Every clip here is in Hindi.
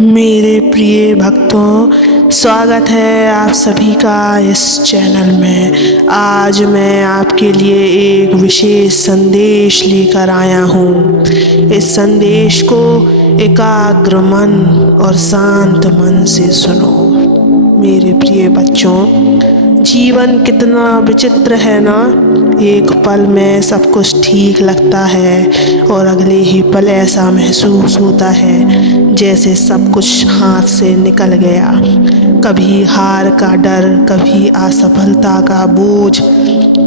मेरे प्रिय भक्तों, स्वागत है आप सभी का इस चैनल में। आज मैं आपके लिए एक विशेष संदेश लेकर आया हूँ। इस संदेश को एकाग्र मन और शांत मन से सुनो। मेरे प्रिय बच्चों, जीवन कितना विचित्र है ना। एक पल में सब कुछ ठीक लगता है और अगले ही पल ऐसा महसूस होता है जैसे सब कुछ हाथ से निकल गया। कभी हार का डर, कभी असफलता का बोझ,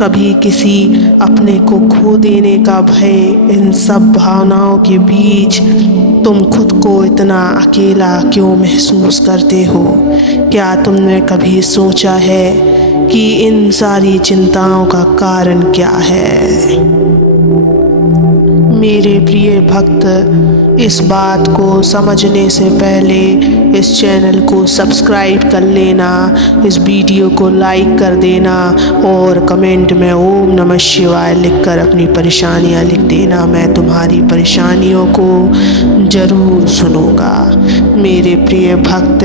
कभी किसी अपने को खो देने का भय। इन सब भावनाओं के बीच तुम खुद को इतना अकेला क्यों महसूस करते हो? क्या तुमने कभी सोचा है कि इन सारी चिंताओं का कारण क्या है? मेरे प्रिय भक्त, इस बात को समझने से पहले इस चैनल को सब्सक्राइब कर लेना, इस वीडियो को लाइक कर देना और कमेंट में ओम नमः शिवाय लिखकर अपनी परेशानियां लिख देना। मैं तुम्हारी परेशानियों को ज़रूर सुनूंगा। मेरे प्रिय भक्त,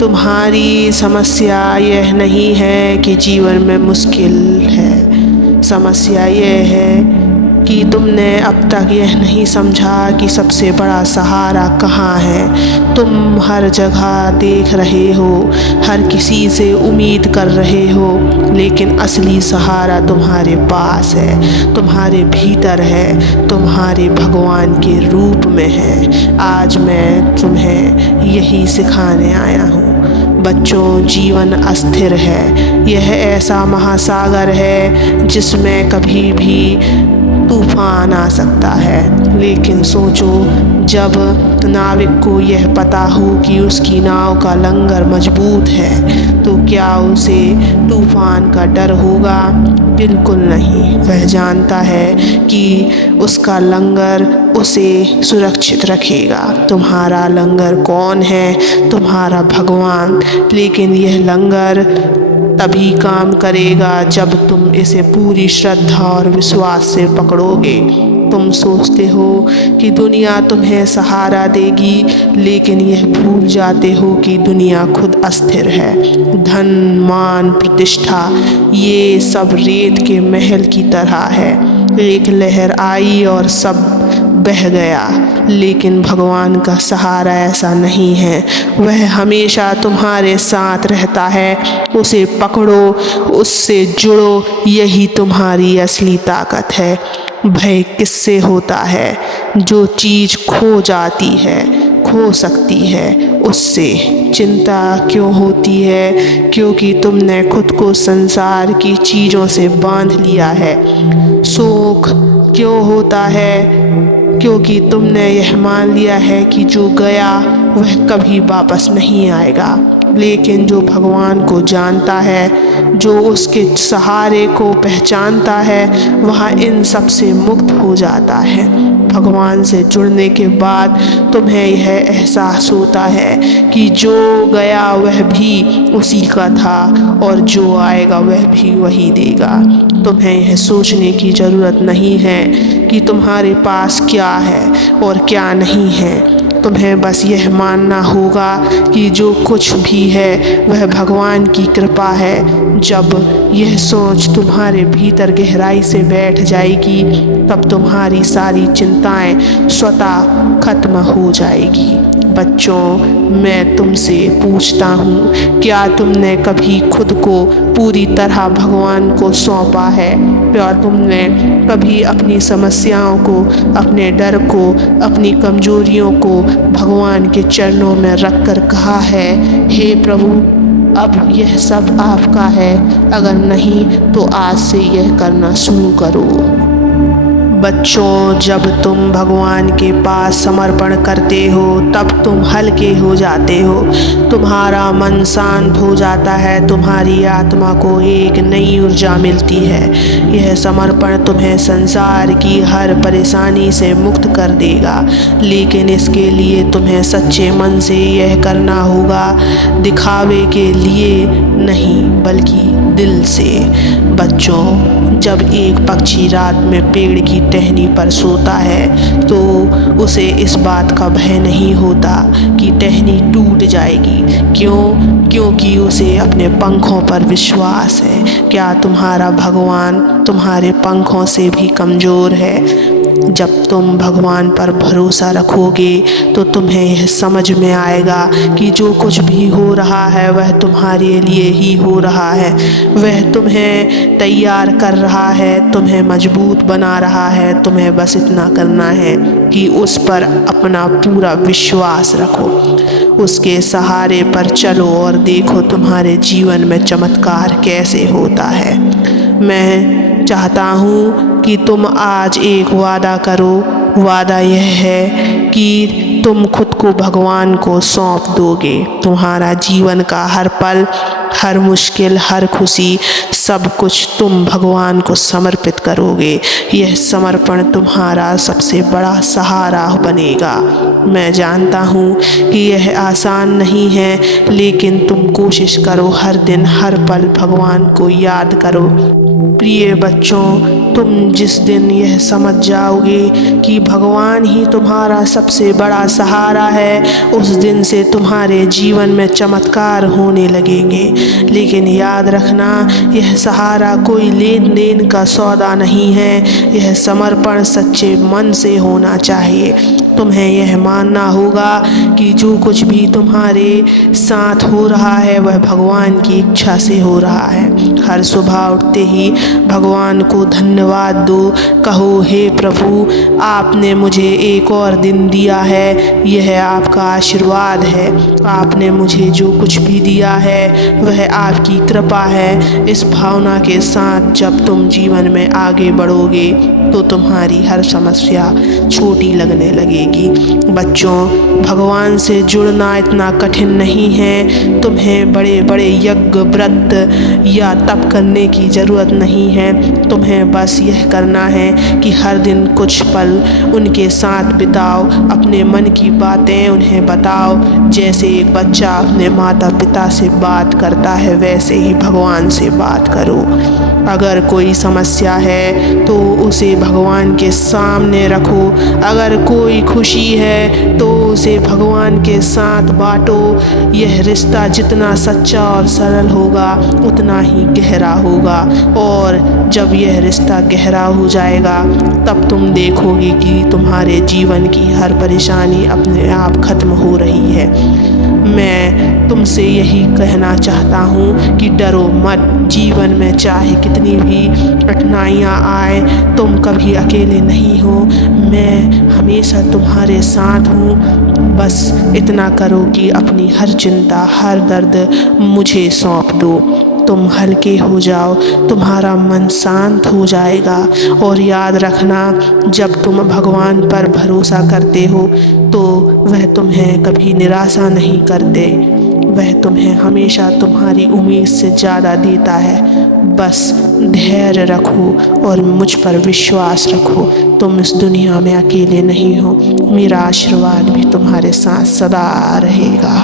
तुम्हारी समस्या यह नहीं है कि जीवन में मुश्किल है। समस्या यह है कि तुमने अब तक यह नहीं समझा कि सबसे बड़ा सहारा कहाँ है। तुम हर जगह देख रहे हो, हर किसी से उम्मीद कर रहे हो, लेकिन असली सहारा तुम्हारे पास है, तुम्हारे भीतर है, तुम्हारे भगवान के रूप में है। आज मैं तुम्हें यही सिखाने आया हूँ। बच्चों, जीवन अस्थिर है। यह ऐसा महासागर है जिसमें कभी भी तूफान आ सकता है। लेकिन सोचो, जब नाविक को यह पता हो कि उसकी नाव का लंगर मजबूत है, तो क्या उसे तूफान का डर होगा? बिल्कुल नहीं। वह जानता है कि उसका लंगर उसे सुरक्षित रखेगा। तुम्हारा लंगर कौन है? तुम्हारा भगवान। लेकिन यह लंगर तभी काम करेगा जब तुम इसे पूरी श्रद्धा और विश्वास से पकड़ोगे। तुम सोचते हो कि दुनिया तुम्हें सहारा देगी, लेकिन यह भूल जाते हो कि दुनिया खुद अस्थिर है। धन, मान, प्रतिष्ठा, ये सब रेत के महल की तरह है। एक लहर आई और सब बह गया। लेकिन भगवान का सहारा ऐसा नहीं है। वह हमेशा तुम्हारे साथ रहता है। उसे पकड़ो, उससे जुड़ो, यही तुम्हारी असली ताकत है। भय किससे होता है? जो चीज़ खो जाती है, खो सकती है, उससे। चिंता क्यों होती है? क्योंकि तुमने खुद को संसार की चीज़ों से बांध लिया है। शोक क्यों होता है? क्योंकि तुमने यह मान लिया है कि जो गया वह कभी वापस नहीं आएगा। लेकिन जो भगवान को जानता है, जो उसके सहारे को पहचानता है, वह इन सब से मुक्त हो जाता है। भगवान से जुड़ने के बाद तुम्हें यह एहसास होता है कि जो गया वह भी उसी का था और जो आएगा वह भी वही देगा। तुम्हें यह सोचने की ज़रूरत नहीं है कि तुम्हारे पास क्या है और क्या नहीं है। तुम्हें बस यह मानना होगा कि जो कुछ भी है वह भगवान की कृपा है। जब यह सोच तुम्हारे भीतर गहराई से बैठ जाएगी, तब तुम्हारी सारी चिंताएं स्वतः खत्म हो जाएगी। बच्चों, मैं तुमसे पूछता हूँ, क्या तुमने कभी खुद को पूरी तरह भगवान को सौंपा है? क्या तुमने कभी अपनी समस्याओं को, अपने डर को, अपनी कमजोरियों को भगवान के चरणों में रख कर कहा है, हे प्रभु, अब यह सब आपका है? अगर नहीं तो आज से यह करना शुरू करो। बच्चों, जब तुम भगवान के पास समर्पण करते हो तब तुम हल्के हो जाते हो। तुम्हारा मन शांत हो जाता है, तुम्हारी आत्मा को एक नई ऊर्जा मिलती है। यह समर्पण तुम्हें संसार की हर परेशानी से मुक्त कर देगा। लेकिन इसके लिए तुम्हें सच्चे मन से यह करना होगा, दिखावे के लिए नहीं बल्कि दिल से। बच्चों, जब एक पक्षी रात में पेड़ की टहनी पर सोता है तो उसे इस बात का भय नहीं होता कि टहनी टूट जाएगी। क्योंकि उसे अपने पंखों पर विश्वास है। क्या तुम्हारा भगवान तुम्हारे पंखों से भी कमज़ोर है? जब तुम भगवान पर भरोसा रखोगे तो तुम्हें यह समझ में आएगा कि जो कुछ भी हो रहा है वह तुम्हारे लिए ही हो रहा है। वह तुम्हें तैयार कर रहा है, तुम्हें मजबूत बना रहा है। तुम्हें बस इतना करना है कि उस पर अपना पूरा विश्वास रखो, उसके सहारे पर चलो और देखो तुम्हारे जीवन में चमत्कार कैसे होता है। मैं चाहता हूँ कि तुम आज एक वादा करो। वादा यह है कि तुम खुद को भगवान को सौंप दोगे। तुम्हारा जीवन का हर पल, हर मुश्किल, हर खुशी, सब कुछ तुम भगवान को समर्पित करोगे। यह समर्पण तुम्हारा सबसे बड़ा सहारा बनेगा। मैं जानता हूँ कि यह आसान नहीं है, लेकिन तुम कोशिश करो। हर दिन हर पल भगवान को याद करो। प्रिय बच्चों, तुम जिस दिन यह समझ जाओगे कि भगवान ही तुम्हारा सबसे बड़ा सहारा है, उस दिन से तुम्हारे जीवन में चमत्कार होने लगेंगे। लेकिन याद रखना, यह सहारा कोई लेन देन का सौदा नहीं है। यह समर्पण सच्चे मन से होना चाहिए। तुम्हें यह मानना होगा कि जो कुछ भी तुम्हारे साथ हो रहा है वह भगवान की इच्छा से हो रहा है। हर सुबह उठते ही भगवान को धन्यवाद दो। कहो, हे प्रभु, आपने मुझे एक और दिन दिया है। यह आपका आशीर्वाद है। आपने मुझे जो कुछ भी दिया है वह आपकी कृपा है। इस भावना के साथ जब तुम जीवन में आगे बढ़ोगे तो तुम्हारी हर समस्या छोटी लगने लगेगी। बच्चों, भगवान से जुड़ना इतना कठिन नहीं है। तुम्हें बड़े बड़े यज्ञ, व्रत या तप करने की ज़रूरत नहीं है। तुम्हें बस यह करना है कि हर दिन कुछ पल उनके साथ बिताओ। अपने मन की बातें उन्हें बताओ। जैसे एक बच्चा अपने माता पिता से बात करता है, वैसे ही भगवान से बात करो। अगर कोई समस्या है तो उसे भगवान के सामने रखो। अगर कोई खुशी है तो उसे भगवान के साथ बांटो। यह रिश्ता जितना सच्चा और सरल होगा उतना ही गहरा होगा। और जब यह रिश्ता गहरा हो जाएगा तब तुम देखोगे कि तुम्हारे जीवन की हर परेशानी अपने आप खत्म हो रही है। मैं तुमसे यही कहना चाहता हूँ कि डरो मत। जीवन में चाहे कितनी भी कठिनाइयाँ आए, तुम कभी अकेले नहीं हो। मैं हमेशा तुम्हारे साथ हूँ। बस इतना करो कि अपनी हर चिंता, हर दर्द मुझे सौंप दो। तुम हल्के हो जाओ, तुम्हारा मन शांत हो जाएगा। और याद रखना, जब तुम भगवान पर भरोसा करते हो तो वह तुम्हें कभी निराशा नहीं करते। वह तुम्हें हमेशा तुम्हारी उम्मीद से ज़्यादा देता है। बस धैर्य रखो और मुझ पर विश्वास रखो। तुम इस दुनिया में अकेले नहीं हो। मेरा आशीर्वाद भी तुम्हारे साथ सदा रहेगा।